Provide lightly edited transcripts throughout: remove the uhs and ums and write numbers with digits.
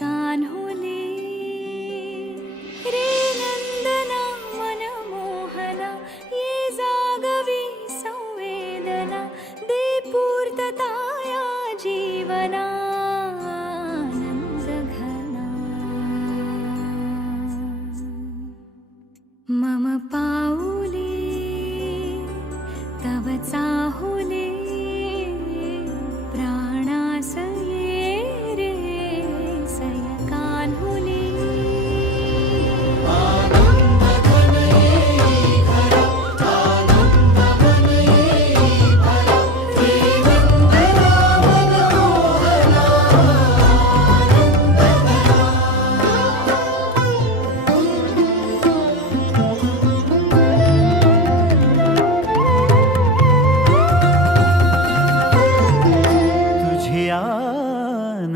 कान्हुले रे नंदना मनमोहना ये जागवी संवेदना दे पूर्तता या जीवना आनंदघना मम पाऊले तव चाहुले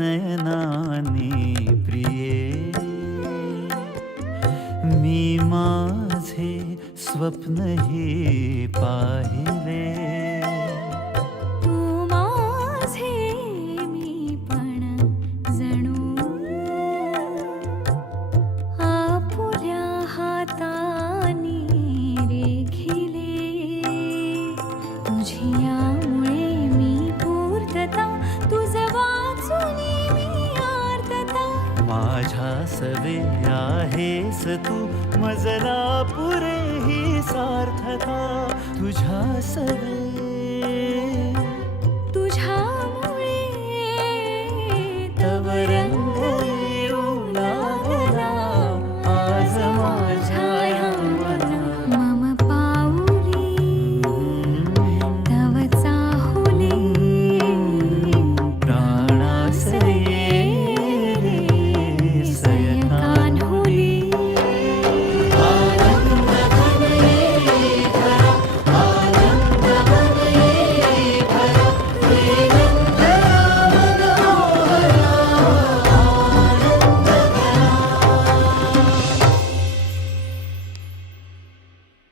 नयनानी प्रिये मी माझे स्वप्न हे पाहिले तू माझे मी पण जणू आपुल्या हातानी रेखिले तुझियामुळे मी पूर्तता तुझ वाचुनी मी आर्तता माझ्या सवे आहेस तू मजला पुरे ही सार्थता तुझ्या सवे